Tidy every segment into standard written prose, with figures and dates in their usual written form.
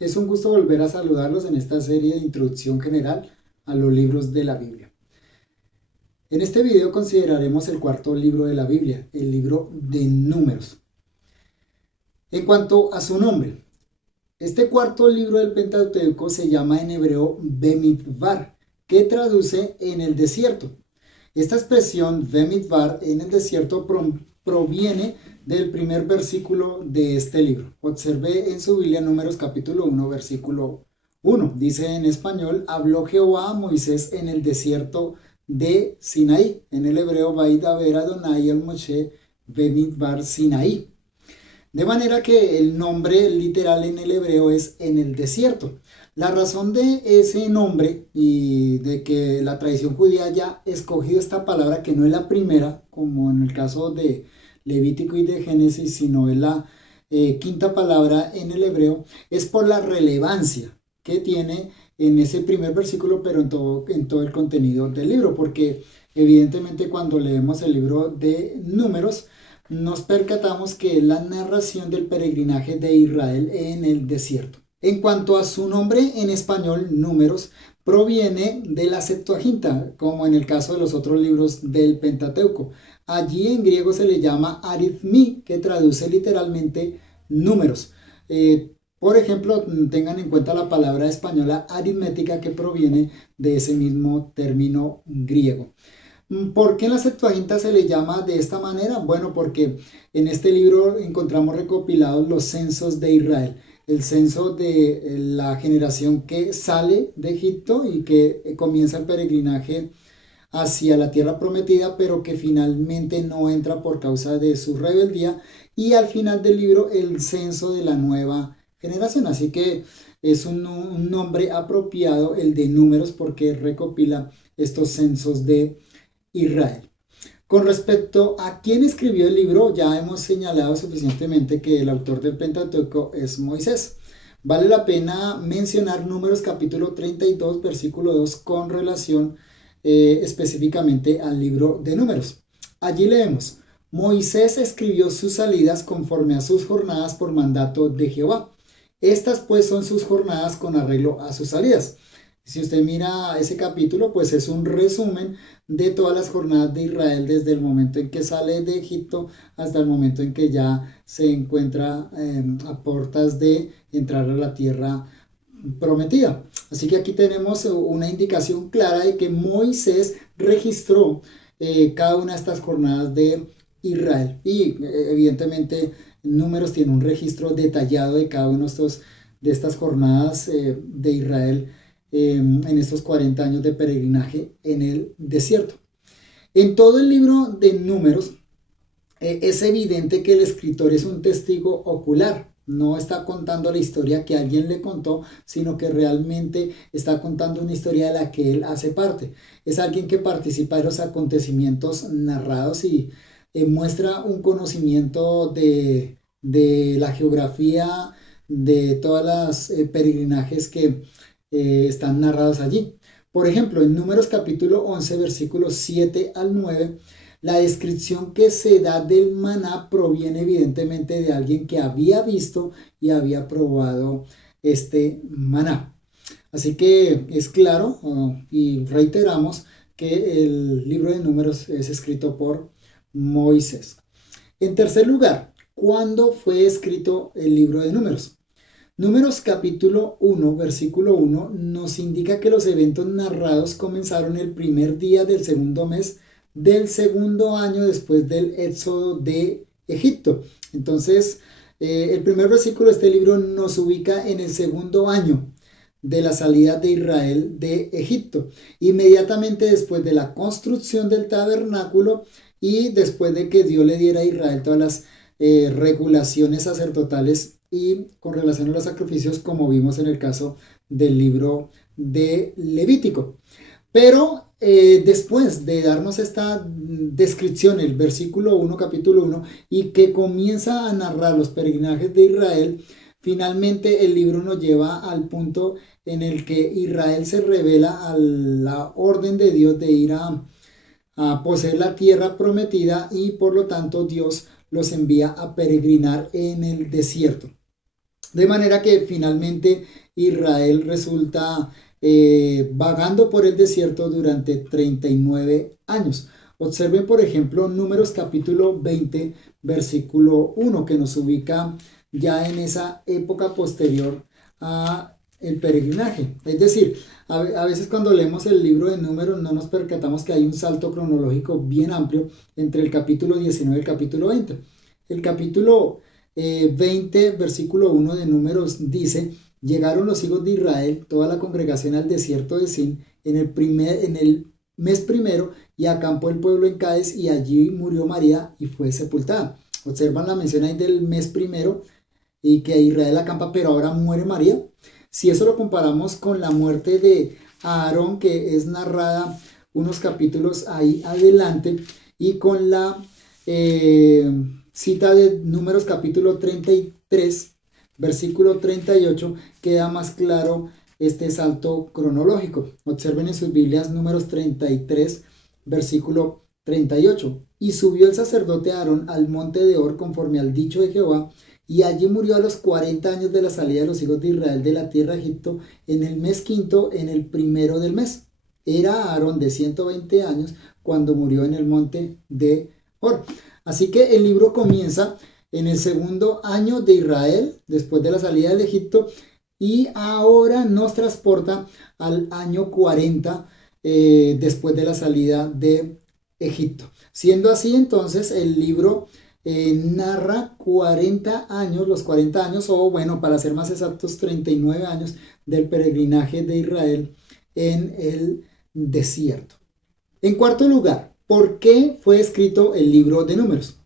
Es un gusto volver a saludarlos en esta serie de introducción general a los libros de la Biblia. En este video consideraremos el cuarto libro de la Biblia, el libro de Números. En cuanto a su nombre, este cuarto libro del Pentateuco se llama en hebreo Bemidbar, que traduce en el desierto. Esta expresión Bemidbar en el desierto proviene del primer versículo de este libro. Observe en su Biblia Números capítulo 1, versículo 1. Dice en español, habló Jehová a Moisés en el desierto de Sinaí. En el hebreo, Vaid haber Adonai al Moshe Bemidbar Sinaí. De manera que el nombre literal en el hebreo es en el desierto. La razón de ese nombre y de que la tradición judía haya escogido esta palabra, que no es la primera, como en el caso de Levítico y de Génesis, sino es la quinta palabra en el hebreo, es por la relevancia que tiene en ese primer versículo, pero en todo el contenido del libro, porque evidentemente cuando leemos el libro de Números, nos percatamos que es la narración del peregrinaje de Israel en el desierto. En cuanto a su nombre en español, Números, proviene de la Septuaginta, como en el caso de los otros libros del Pentateuco. Allí en griego se le llama arithmi, que traduce literalmente números. Por ejemplo, tengan en cuenta la palabra española aritmética, que proviene de ese mismo término griego. ¿Por qué en la Septuaginta se le llama de esta manera? Bueno, porque en este libro encontramos recopilados los censos de Israel. El censo de la generación que sale de Egipto y que comienza el peregrinaje hacia la tierra prometida, pero que finalmente no entra por causa de su rebeldía. Y al final del libro, el censo de la nueva generación. Así que es un nombre apropiado el de Números, porque recopila estos censos de Israel. Con respecto a quién escribió el libro, ya hemos señalado suficientemente que el autor del Pentateuco es Moisés. Vale la pena mencionar Números capítulo 32, versículo 2, con relación específicamente al libro de Números. Allí leemos, Moisés escribió sus salidas conforme a sus jornadas por mandato de Jehová. Estas pues son sus jornadas con arreglo a sus salidas. Si usted mira ese capítulo, pues es un resumen de todas las jornadas de Israel desde el momento en que sale de Egipto hasta el momento en que ya se encuentra a puertas de entrar a la tierra prometida. Así que aquí tenemos una indicación clara de que Moisés registró cada una de estas jornadas de Israel. Y evidentemente Números tiene un registro detallado de cada una de estas jornadas de Israel en estos 40 años de peregrinaje en el desierto. En todo el libro de Números es evidente que el escritor es un testigo ocular. No está contando la historia que alguien le contó, sino que realmente está contando una historia de la que él hace parte. Es alguien que participa de los acontecimientos narrados y muestra un conocimiento de la geografía, de todas las peregrinajes que están narrados allí. Por ejemplo, en Números capítulo 11, versículos 7 al 9, la descripción que se da del maná proviene evidentemente de alguien que había visto y había probado este maná. Así que es claro y reiteramos que el libro de Números es escrito por Moisés. En tercer lugar, ¿cuándo fue escrito el libro de Números? Números capítulo 1, versículo 1 nos indica que los eventos narrados comenzaron el primer día del segundo mes del segundo año después del éxodo de Egipto. Entonces, el primer versículo de este libro nos ubica en el segundo año de la salida de Israel de Egipto, inmediatamente después de la construcción del tabernáculo y después de que Dios le diera a Israel todas las regulaciones sacerdotales y con relación a los sacrificios, como vimos en el caso del libro de Levítico. Pero después de darnos esta descripción, el versículo 1, capítulo 1, y que comienza a narrar los peregrinajes de Israel, finalmente el libro nos lleva al punto en el que Israel se revela a la orden de Dios de ir a poseer la tierra prometida, y por lo tanto Dios los envía a peregrinar en el desierto. De manera que finalmente Israel resulta vagando por el desierto durante 39 años. Observen, por ejemplo, Números capítulo 20, versículo 1, que nos ubica ya en esa época posterior a el peregrinaje. Es decir, a veces cuando leemos el libro de Números no nos percatamos que hay un salto cronológico bien amplio entre el capítulo 19 y el capítulo 20. El capítulo 20, versículo 1 de Números dice: llegaron los hijos de Israel, toda la congregación, al desierto de Sin en el mes primero, y acampó el pueblo en Cádiz, y allí murió María y fue sepultada. Observan la mención ahí del mes primero y que Israel acampa, pero ahora muere María. Si eso lo comparamos con la muerte de Aarón, que es narrada unos capítulos ahí adelante, y con la cita de Números capítulo 33, versículo 38, queda más claro este salto cronológico. Observen en sus Biblias Números 33, versículo 38. Y subió el sacerdote Aarón al monte de Hor conforme al dicho de Jehová, y allí murió a los 40 años de la salida de los hijos de Israel de la tierra de Egipto, en el mes quinto, en el primero del mes. Era Aarón de 120 años cuando murió en el monte de Hor. Así que el libro comienza en el segundo año de Israel, después de la salida del Egipto, y ahora nos transporta al año 40 después de la salida de Egipto. Siendo así, entonces, el libro narra 40 años, los 40 años, o bueno, para ser más exactos, 39 años del peregrinaje de Israel en el desierto. En cuarto lugar, ¿por qué fue escrito el libro de Números?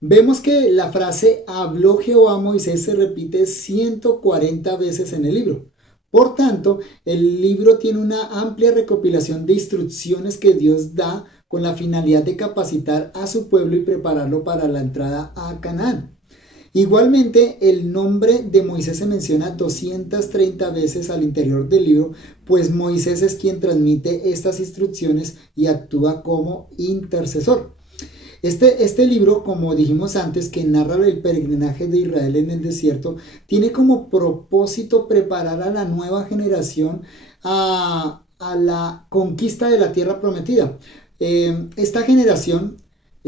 Vemos que la frase habló Jehová a Moisés se repite 140 veces en el libro. Por tanto, el libro tiene una amplia recopilación de instrucciones que Dios da con la finalidad de capacitar a su pueblo y prepararlo para la entrada a Canaán. Igualmente, el nombre de Moisés se menciona 230 veces al interior del libro, pues Moisés es quien transmite estas instrucciones y actúa como intercesor. Este libro, como dijimos antes, que narra el peregrinaje de Israel en el desierto, tiene como propósito preparar a la nueva generación a la conquista de la tierra prometida. Esta generación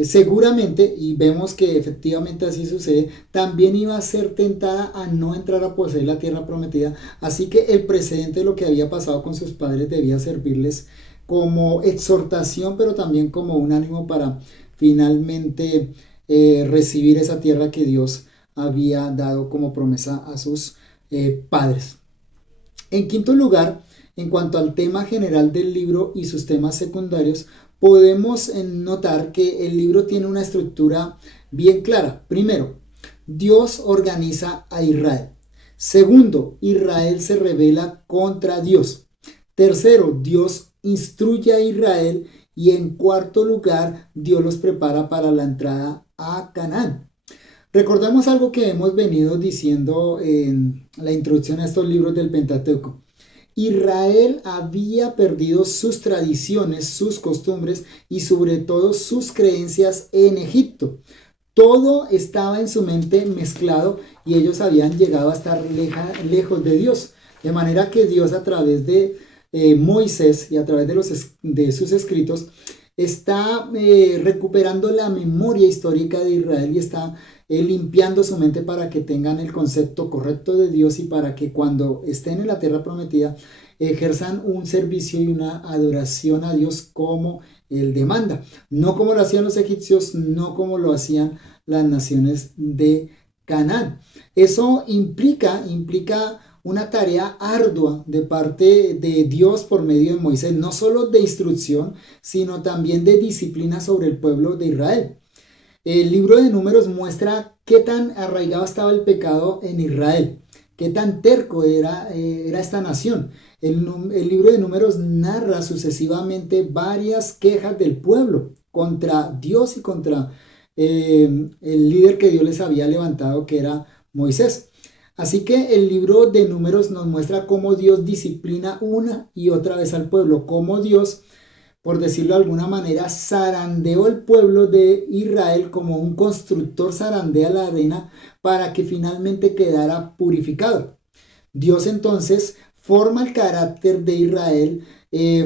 seguramente, y vemos que efectivamente así sucede, también iba a ser tentada a no entrar a poseer la tierra prometida, así que el precedente de lo que había pasado con sus padres debía servirles como exhortación, pero también como un ánimo para finalmente recibir esa tierra que Dios había dado como promesa a sus padres. En quinto lugar, en cuanto al tema general del libro y sus temas secundarios, podemos notar que el libro tiene una estructura bien clara. Primero, Dios organiza a Israel. Segundo, Israel se rebela contra Dios. Tercero, Dios instruye a Israel. Y en cuarto lugar, Dios los prepara para la entrada a Canaán. Recordemos algo que hemos venido diciendo en la introducción a estos libros del Pentateuco. Israel había perdido sus tradiciones, sus costumbres y sobre todo sus creencias en Egipto. Todo estaba en su mente mezclado y ellos habían llegado a estar lejos de Dios. De manera que Dios, a través de Moisés y a través de sus escritos, está recuperando la memoria histórica de Israel y está limpiando su mente para que tengan el concepto correcto de Dios y para que cuando estén en la tierra prometida ejerzan un servicio y una adoración a Dios como Él demanda, no como lo hacían los egipcios, no como lo hacían las naciones de Canaán. Eso implica una tarea ardua de parte de Dios por medio de Moisés, no solo de instrucción, sino también de disciplina sobre el pueblo de Israel. El libro de Números muestra qué tan arraigado estaba el pecado en Israel, qué tan terco era esta nación. El libro de Números narra sucesivamente varias quejas del pueblo contra Dios y contra el líder que Dios les había levantado, que era Moisés. Así que el libro de Números nos muestra cómo Dios disciplina una y otra vez al pueblo, cómo Dios por decirlo de alguna manera, zarandeó el pueblo de Israel como un constructor zarandea la arena para que finalmente quedara purificado. Dios entonces forma el carácter de Israel,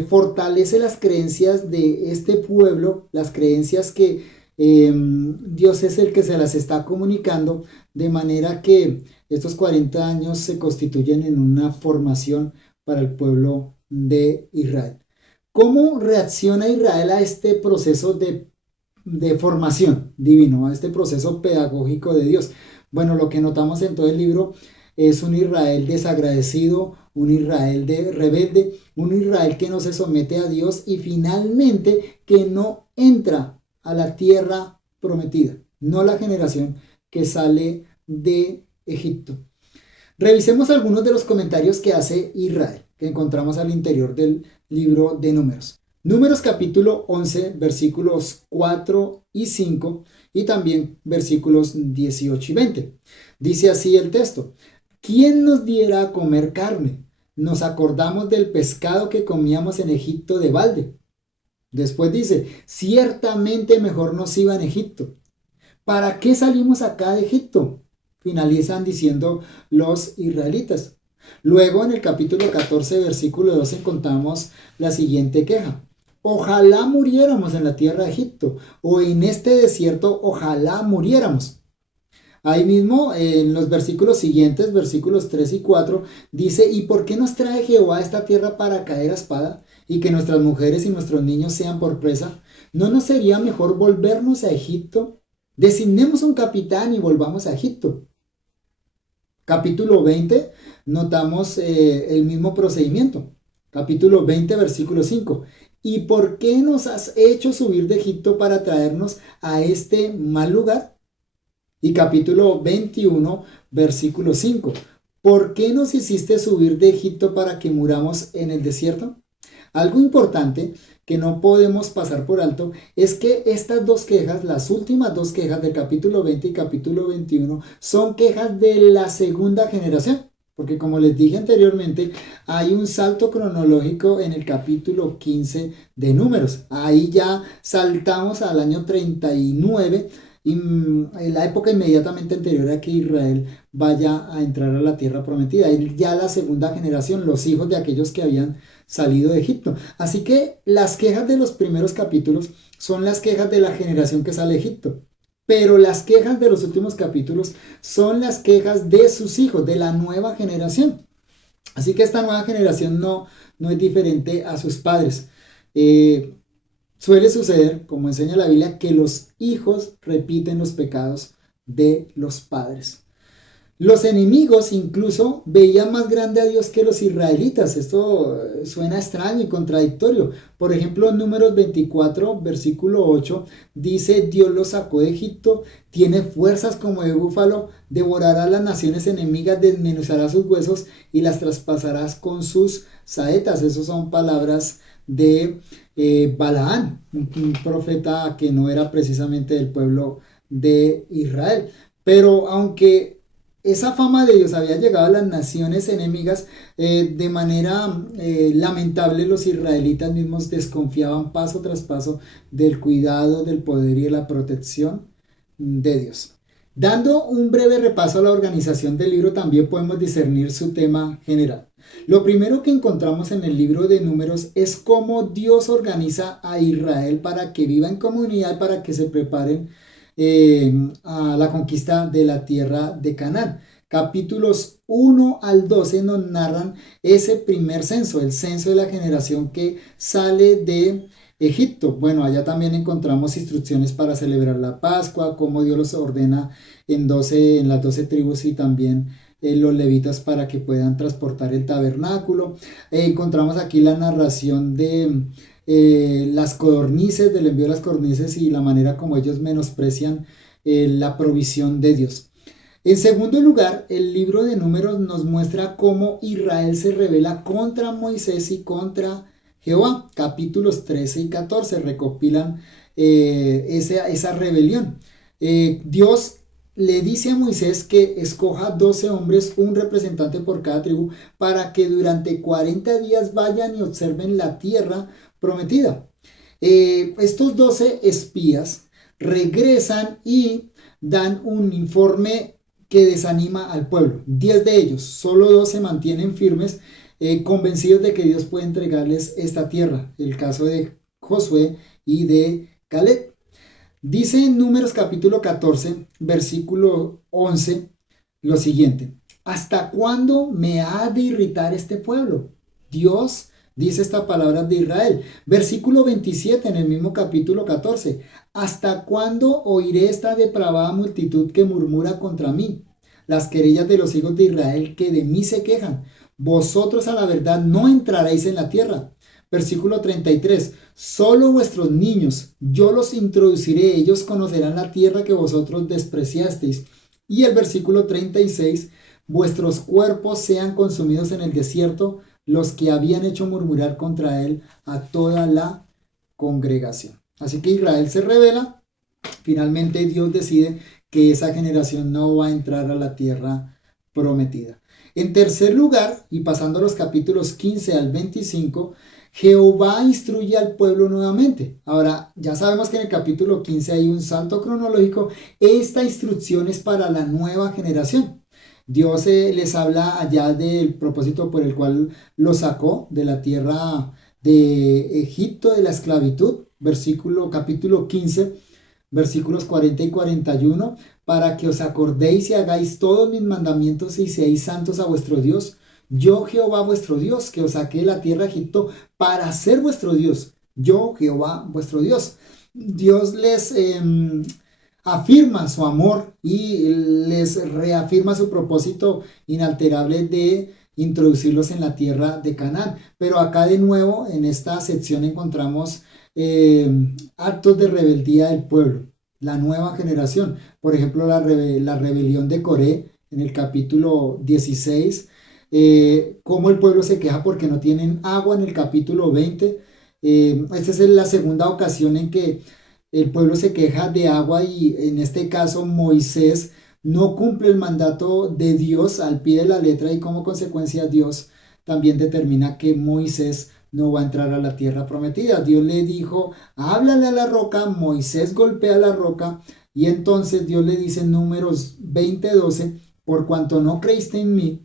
fortalece las creencias de este pueblo, las creencias que Dios es el que se las está comunicando, de manera que estos 40 años se constituyen en una formación para el pueblo de Israel. ¿Cómo reacciona Israel a este proceso de formación divino, a este proceso pedagógico de Dios? Bueno, lo que notamos en todo el libro es un Israel desagradecido, un Israel rebelde, un Israel que no se somete a Dios y finalmente que no entra a la tierra prometida, no la generación que sale de Egipto. Revisemos algunos de los comentarios que hace Israel, que encontramos al interior del libro de Números. Números capítulo 11, versículos 4 y 5 y también versículos 18 y 20. Dice así el texto: ¿quién nos diera a comer carne? Nos acordamos del pescado que comíamos en Egipto de balde. Después dice: ciertamente mejor nos iba en Egipto. ¿Para qué salimos acá de Egipto? Finalizan diciendo los israelitas. Luego en el capítulo 14, versículo 12 encontramos la siguiente queja: ojalá muriéramos en la tierra de Egipto, o en este desierto, ojalá muriéramos. Ahí mismo, en los versículos siguientes, versículos 3 y 4, dice: ¿y por qué nos trae Jehová a esta tierra para caer a espada, y que nuestras mujeres y nuestros niños sean por presa? ¿No nos sería mejor volvernos a Egipto? Designemos un capitán y volvamos a Egipto. Capítulo 20, notamos el mismo procedimiento. Capítulo 20, versículo 5. ¿Y por qué nos has hecho subir de Egipto para traernos a este mal lugar? Y capítulo 21, versículo 5. ¿Por qué nos hiciste subir de Egipto para que muramos en el desierto? Algo importante que no podemos pasar por alto es que estas dos quejas, las últimas dos quejas del capítulo 20 y capítulo 21, son quejas de la segunda generación. Porque como les dije anteriormente, hay un salto cronológico en el capítulo 15 de Números. Ahí ya saltamos al año 39, y en la época inmediatamente anterior a que Israel vaya a entrar a la tierra prometida. Y ya la segunda generación, los hijos de aquellos que habían salido de Egipto. Así que las quejas de los primeros capítulos son las quejas de la generación que sale de Egipto. Pero las quejas de los últimos capítulos son las quejas de sus hijos, de la nueva generación. Así que esta nueva generación no es diferente a sus padres. Suele suceder, como enseña la Biblia, que los hijos repiten los pecados de los padres. Los enemigos incluso veían más grande a Dios que los israelitas. Esto suena extraño y contradictorio. Por ejemplo, en Números 24, versículo 8, dice: Dios los sacó de Egipto, tiene fuerzas como de búfalo, devorará las naciones enemigas, desmenuzará sus huesos y las traspasarás con sus saetas. Esas son palabras de Balaán, un profeta que no era precisamente del pueblo de Israel. Pero aunque esa fama de Dios había llegado a las naciones enemigas, de manera lamentable los israelitas mismos desconfiaban paso tras paso del cuidado, del poder y de la protección de Dios. Dando un breve repaso a la organización del libro, también podemos discernir su tema general. Lo primero que encontramos en el libro de Números es cómo Dios organiza a Israel para que viva en comunidad, para que se preparen a la conquista de la tierra de Canaán. Capítulos 1 al 12 nos narran ese primer censo, el censo de la generación que sale de Egipto. Bueno, allá también encontramos instrucciones para celebrar la Pascua, cómo Dios los ordena en las 12 tribus, y también los levitas para que puedan transportar el tabernáculo. Encontramos aquí la narración de las codornices, del envío de las codornices y la manera como ellos menosprecian la provisión de Dios. En segundo lugar, el libro de Números nos muestra cómo Israel se rebela contra Moisés y contra Jehová. Capítulos 13 y 14 recopilan esa rebelión. Dios le dice a Moisés que escoja 12 hombres, un representante por cada tribu, para que durante 40 días vayan y observen la tierra prometida. Estos 12 espías regresan y dan un informe que desanima al pueblo. 10 de ellos, solo 2 se mantienen firmes, convencidos de que Dios puede entregarles esta tierra. El caso de Josué y de Caleb. Dice en Números capítulo 14, versículo 11, lo siguiente: ¿hasta cuándo me ha de irritar este pueblo? Dios dice esta palabra de Israel. Versículo 27 en el mismo capítulo 14: ¿hasta cuándo oiré esta depravada multitud que murmura contra mí? Las querellas de los hijos de Israel que de mí se quejan. Vosotros a la verdad no entraréis en la tierra. Versículo 33: solo vuestros niños, yo los introduciré, ellos conocerán la tierra que vosotros despreciasteis. Y el versículo 36: vuestros cuerpos sean consumidos en el desierto, los que habían hecho murmurar contra él a toda la congregación. Así que Israel se rebela, finalmente Dios decide que esa generación no va a entrar a la tierra prometida. En tercer lugar, y pasando a los capítulos 15 al 25, Jehová instruye al pueblo nuevamente. Ahora, ya sabemos que en el capítulo 15 hay un salto cronológico. Esta instrucción es para la nueva generación. Dios les habla allá del propósito por el cual los sacó de la tierra de Egipto, de la esclavitud. Capítulo 15, versículos 40 y 41. Para que os acordéis y hagáis todos mis mandamientos y seáis santos a vuestro Dios. Yo, Jehová vuestro Dios, que os saqué de la tierra de Egipto para ser vuestro Dios. Yo, Jehová vuestro Dios. Dios les afirma su amor y les reafirma su propósito inalterable de introducirlos en la tierra de Canaán. Pero acá de nuevo en esta sección encontramos actos de rebeldía del pueblo, la nueva generación. Por ejemplo, la rebelión de Coré en el capítulo 16. Cómo el pueblo se queja porque no tienen agua en el capítulo 20. Esta es la segunda ocasión en que el pueblo se queja de agua y en este caso Moisés no cumple el mandato de Dios al pie de la letra y como consecuencia Dios también determina que Moisés no va a entrar a la tierra prometida. Dios le dijo: háblale a la roca. Moisés golpea la roca y entonces Dios le dice en Números 20:12: por cuanto no creíste en mí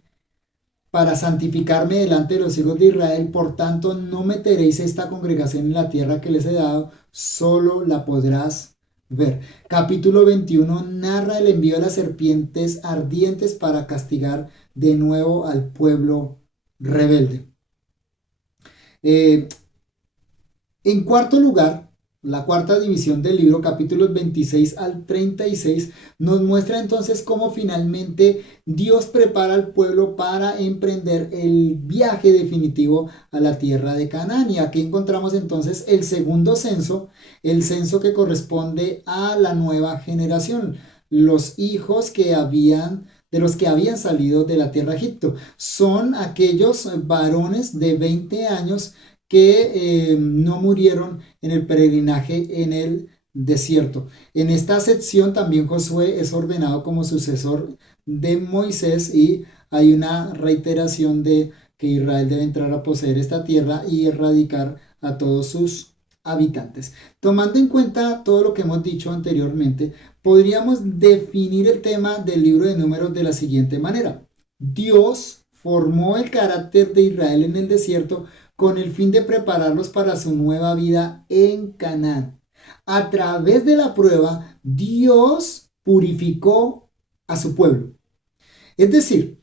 para santificarme delante de los hijos de Israel, por tanto no meteréis esta congregación en la tierra que les he dado, solo la podrás ver. Capítulo 21 narra el envío de las serpientes ardientes para castigar de nuevo al pueblo rebelde. En cuarto lugar, la cuarta división del libro, capítulos 26 al 36, nos muestra entonces cómo finalmente Dios prepara al pueblo para emprender el viaje definitivo a la tierra de Canaán. Y aquí encontramos entonces el segundo censo, el censo que corresponde a la nueva generación, los hijos de los que habían salido de la tierra de Egipto. Son aquellos varones de 20 años que no murieron en el peregrinaje en el desierto. En esta sección también Josué es ordenado como sucesor de Moisés y hay una reiteración de que Israel debe entrar a poseer esta tierra y erradicar a todos sus habitantes. Tomando en cuenta todo lo que hemos dicho anteriormente, podríamos definir el tema del libro de Números de la siguiente manera: Dios formó el carácter de Israel en el desierto con el fin de prepararlos para su nueva vida en Canaán. A través de la prueba, Dios purificó a su pueblo. Es decir,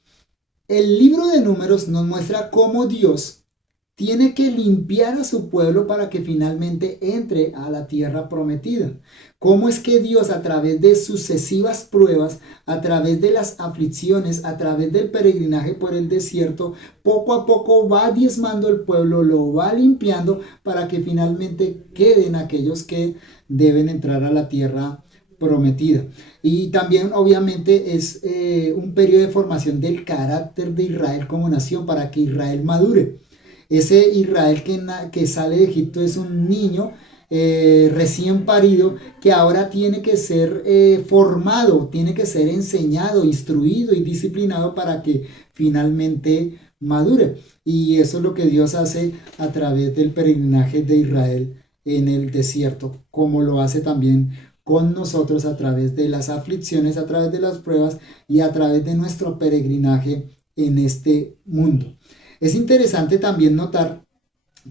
el libro de Números nos muestra cómo Dios tiene que limpiar a su pueblo para que finalmente entre a la tierra prometida. ¿Cómo es que Dios, a través de sucesivas pruebas, a través de las aflicciones, a través del peregrinaje por el desierto, poco a poco va diezmando el pueblo, lo va limpiando para que finalmente queden aquellos que deben entrar a la tierra prometida? Y también obviamente es un periodo de formación del carácter de Israel como nación para que Israel madure. Ese Israel que sale de Egipto es un niño recién parido, que ahora tiene que ser formado, tiene que ser enseñado, instruido y disciplinado para que finalmente madure. Y eso es lo que Dios hace a través del peregrinaje de Israel en el desierto, como lo hace también con nosotros a través de las aflicciones, a través de las pruebas y a través de nuestro peregrinaje en este mundo. Es interesante también notar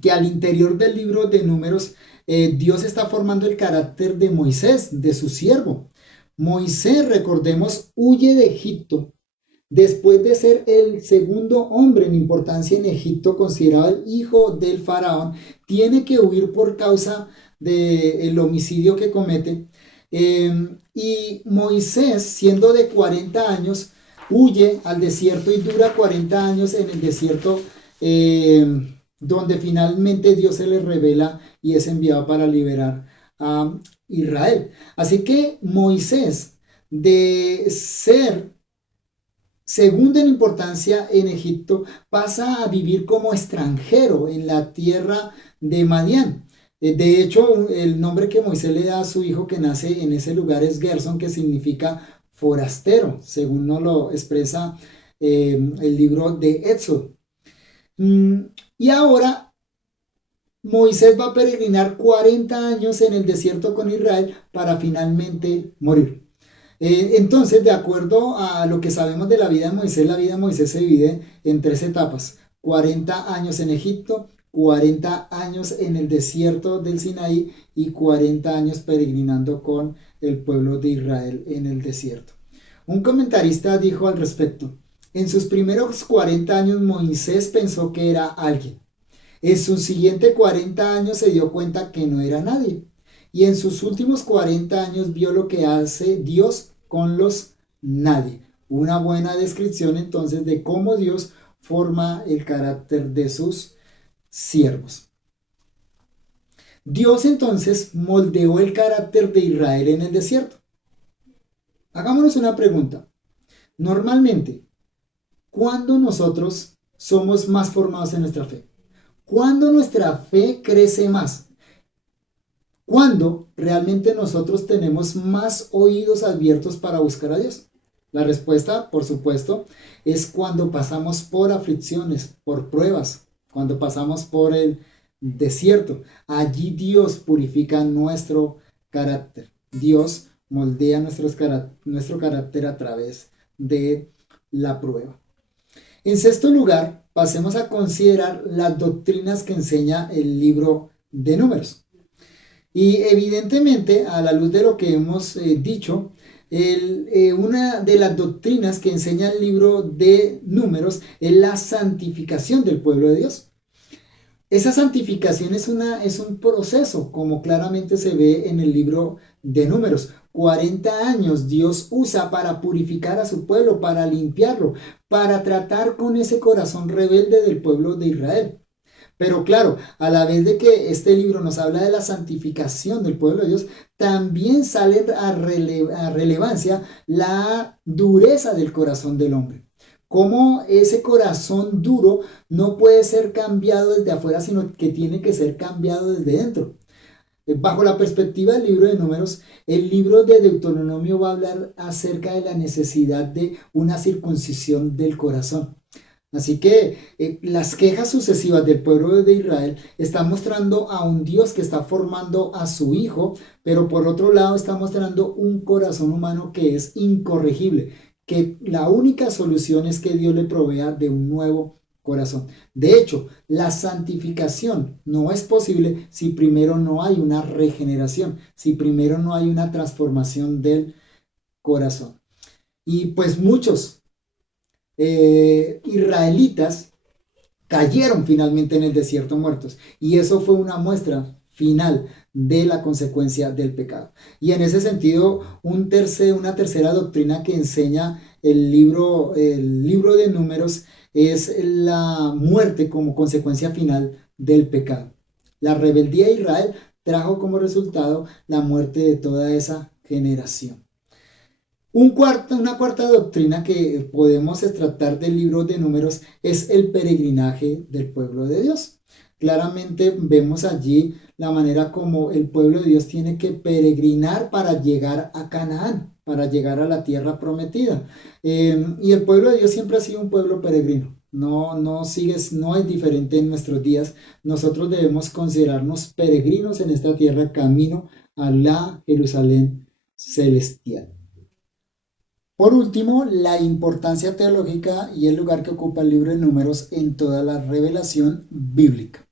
que al interior del libro de Números, Dios está formando el carácter de Moisés, de su siervo. Moisés, recordemos, huye de Egipto después de ser el segundo hombre en importancia en Egipto, considerado el hijo del faraón. Tiene que huir por causa del homicidio que comete. Y Moisés, siendo de 40 años, huye al desierto y dura 40 años en el desierto, donde finalmente Dios se le revela y es enviado para liberar a Israel. Así que Moisés, de ser segundo en importancia en Egipto, pasa a vivir como extranjero en la tierra de Madián. De hecho, el nombre que Moisés le da a su hijo que nace en ese lugar es Gerson, que significa forastero, según nos lo expresa el libro de Éxodo. Y ahora Moisés va a peregrinar 40 años en el desierto con Israel para finalmente morir. Entonces, de acuerdo a lo que sabemos de la vida de Moisés se divide en tres etapas: 40 años en Egipto, 40 años en el desierto del Sinaí y 40 años peregrinando con el pueblo de Israel en el desierto. Un comentarista dijo al respecto: en sus primeros 40 años Moisés pensó que era alguien. En sus siguientes 40 años se dio cuenta que no era nadie. Y en sus últimos 40 años vio lo que hace Dios con los nadie. Una buena descripción entonces de cómo Dios forma el carácter de sus siervos. Dios entonces moldeó el carácter de Israel en el desierto. Hagámonos una pregunta. Normalmente, ¿cuándo nosotros somos más formados en nuestra fe? ¿Cuándo nuestra fe crece más? ¿Cuándo realmente nosotros tenemos más oídos abiertos para buscar a Dios? La respuesta, por supuesto, es cuando pasamos por aflicciones, por pruebas, cuando pasamos por el desierto. Allí Dios purifica nuestro carácter. Dios moldea nuestro carácter a través de la prueba. En sexto lugar, pasemos a considerar las doctrinas que enseña el libro de Números. Y evidentemente, a la luz de lo que hemos dicho, una de las doctrinas que enseña el libro de Números es la santificación del pueblo de Dios. Esa santificación es un proceso, como claramente se ve en el libro de Números. 40 años Dios usa para purificar a su pueblo, para limpiarlo, para tratar con ese corazón rebelde del pueblo de Israel. Pero claro, a la vez de que este libro nos habla de la santificación del pueblo de Dios, también sale a relevancia la dureza del corazón del hombre. Cómo ese corazón duro no puede ser cambiado desde afuera, sino que tiene que ser cambiado desde dentro. Bajo la perspectiva del libro de Números, el libro de Deuteronomio va a hablar acerca de la necesidad de una circuncisión del corazón. Así que las quejas sucesivas del pueblo de Israel están mostrando a un Dios que está formando a su hijo, pero por otro lado está mostrando un corazón humano que es incorregible, que la única solución es que Dios le provea de un nuevo corazón. De hecho, la santificación no es posible si primero no hay una regeneración, si primero no hay una transformación del corazón. Y pues muchos israelitas cayeron finalmente en el desierto muertos, y eso fue una muestra final de la consecuencia del pecado. Y en ese sentido, una tercera doctrina que enseña el libro de Números es la muerte como consecuencia final del pecado. La rebeldía de Israel trajo como resultado la muerte de toda esa generación. Una cuarta doctrina que podemos extraer del libro de Números es el peregrinaje del pueblo de Dios. Claramente vemos allí la manera como el pueblo de Dios tiene que peregrinar para llegar a Canaán, para llegar a la tierra prometida. Y el pueblo de Dios siempre ha sido un pueblo peregrino. No, no es diferente en nuestros días. Nosotros debemos considerarnos peregrinos en esta tierra, camino a la Jerusalén celestial. Por último, la importancia teológica y el lugar que ocupa el libro de Números en toda la revelación bíblica.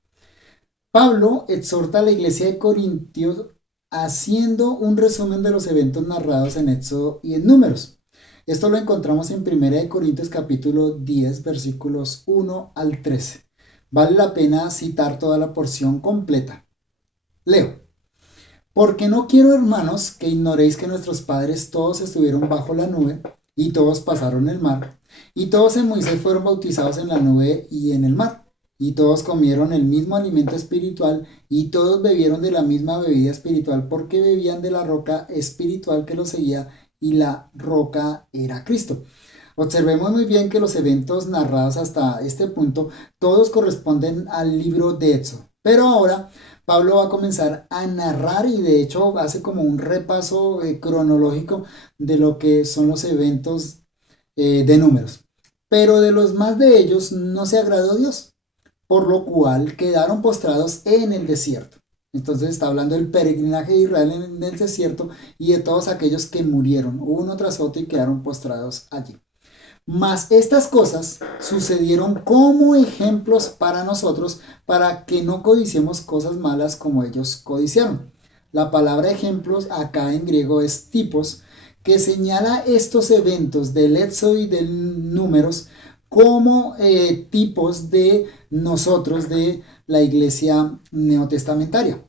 Pablo exhorta a la iglesia de Corintios haciendo un resumen de los eventos narrados en Éxodo y en Números. Esto lo encontramos en 1 Corintios capítulo 10 versículos 1 al 13. Vale la pena citar toda la porción completa. Leo. Porque no quiero, hermanos, que ignoréis que nuestros padres todos estuvieron bajo la nube, y todos pasaron el mar, y todos en Moisés fueron bautizados en la nube y en el mar, y todos comieron el mismo alimento espiritual, y todos bebieron de la misma bebida espiritual, porque bebían de la roca espiritual que los seguía, y la roca era Cristo. Observemos muy bien que los eventos narrados hasta este punto, todos corresponden al libro de Éxodo. Pero ahora Pablo va a comenzar a narrar y de hecho hace como un repaso cronológico de lo que son los eventos de Números. Pero de los más de ellos no se agradó Dios, por lo cual quedaron postrados en el desierto. Entonces está hablando del peregrinaje de Israel en el desierto y de todos aquellos que murieron uno tras otro y quedaron postrados allí. Mas estas cosas sucedieron como ejemplos para nosotros, para que no codiciemos cosas malas como ellos codiciaron. La palabra ejemplos acá en griego es tipos, que señala estos eventos del Éxodo y del Números como tipos de nosotros, de la iglesia neotestamentaria.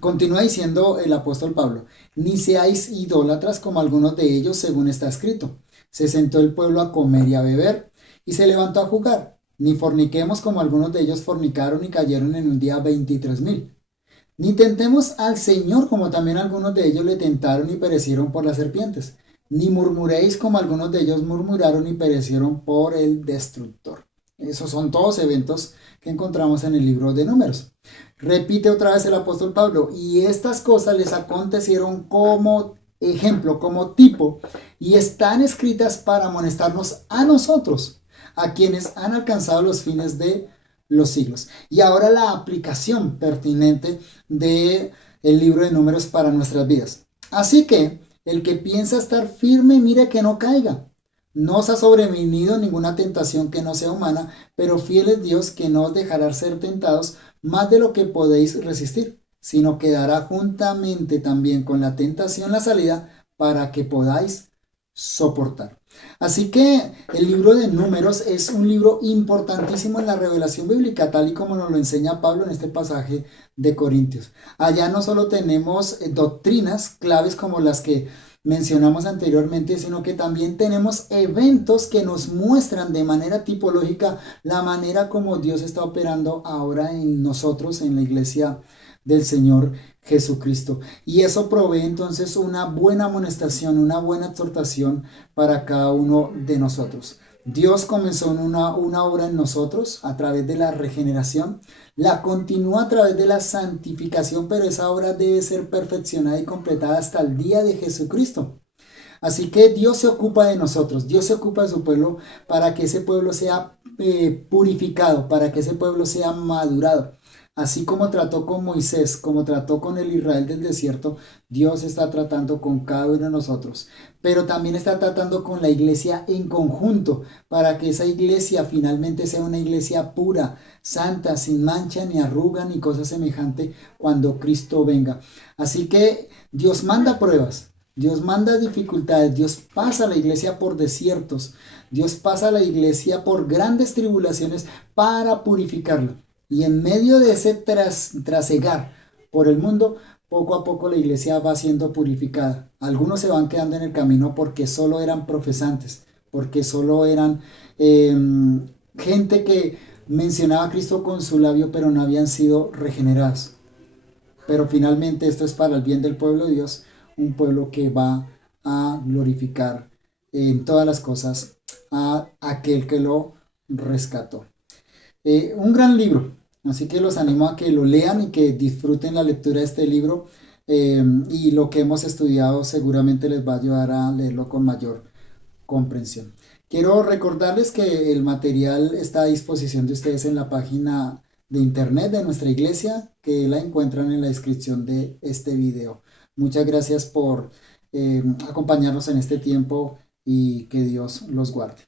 Continúa diciendo el apóstol Pablo, ni seáis idólatras como algunos de ellos, según está escrito. Se sentó el pueblo a comer y a beber, y se levantó a jugar. Ni forniquemos como algunos de ellos fornicaron y cayeron en un día 23,000. Ni tentemos al Señor como también algunos de ellos le tentaron y perecieron por las serpientes. Ni murmuréis como algunos de ellos murmuraron y perecieron por el destructor. Esos son todos eventos que encontramos en el libro de Números. Repite otra vez el apóstol Pablo, y estas cosas les acontecieron como ejemplo, como tipo, y están escritas para amonestarnos a nosotros, a quienes han alcanzado los fines de los siglos. Y ahora la aplicación pertinente del libro de Números para nuestras vidas. Así que el que piensa estar firme, mire que no caiga. No os ha sobrevenido ninguna tentación que no sea humana, pero fiel es Dios, que no os dejará ser tentados más de lo que podéis resistir, sino que dará juntamente también con la tentación la salida para que podáis soportar. Así que el libro de Números es un libro importantísimo en la revelación bíblica, tal y como nos lo enseña Pablo en este pasaje de Corintios. Allá no solo tenemos doctrinas claves como las que mencionamos anteriormente, sino que también tenemos eventos que nos muestran de manera tipológica la manera como Dios está operando ahora en nosotros, en la iglesia del Señor Jesucristo. Y eso provee entonces una buena amonestación, una buena exhortación para cada uno de nosotros. Dios comenzó una obra en nosotros a través de la regeneración, la continúa a través de la santificación, pero esa obra debe ser perfeccionada y completada hasta el día de Jesucristo. Así que Dios se ocupa de nosotros, Dios se ocupa de su pueblo para que ese pueblo sea purificado, para que ese pueblo sea madurado. Así como trató con Moisés, como trató con el Israel del desierto, Dios está tratando con cada uno de nosotros. Pero también está tratando con la iglesia en conjunto, para que esa iglesia finalmente sea una iglesia pura, santa, sin mancha, ni arruga, ni cosa semejante cuando Cristo venga. Así que Dios manda pruebas. Dios manda dificultades, Dios pasa a la iglesia por desiertos, Dios pasa a la iglesia por grandes tribulaciones para purificarla. Y en medio de ese trasegar por el mundo, poco a poco la iglesia va siendo purificada. Algunos se van quedando en el camino porque solo eran profesantes, porque solo eran gente que mencionaba a Cristo con su labio, pero no habían sido regenerados. Pero finalmente esto es para el bien del pueblo de Dios, un pueblo que va a glorificar en todas las cosas a aquel que lo rescató. Un gran libro, Así que los animo a que lo lean y que disfruten la lectura de este libro, y lo que hemos estudiado seguramente les va a ayudar a leerlo con mayor comprensión. Quiero recordarles que el material está a disposición de ustedes en la página de internet de nuestra iglesia, que la encuentran en la descripción de este video. Muchas gracias por acompañarnos en este tiempo y que Dios los guarde.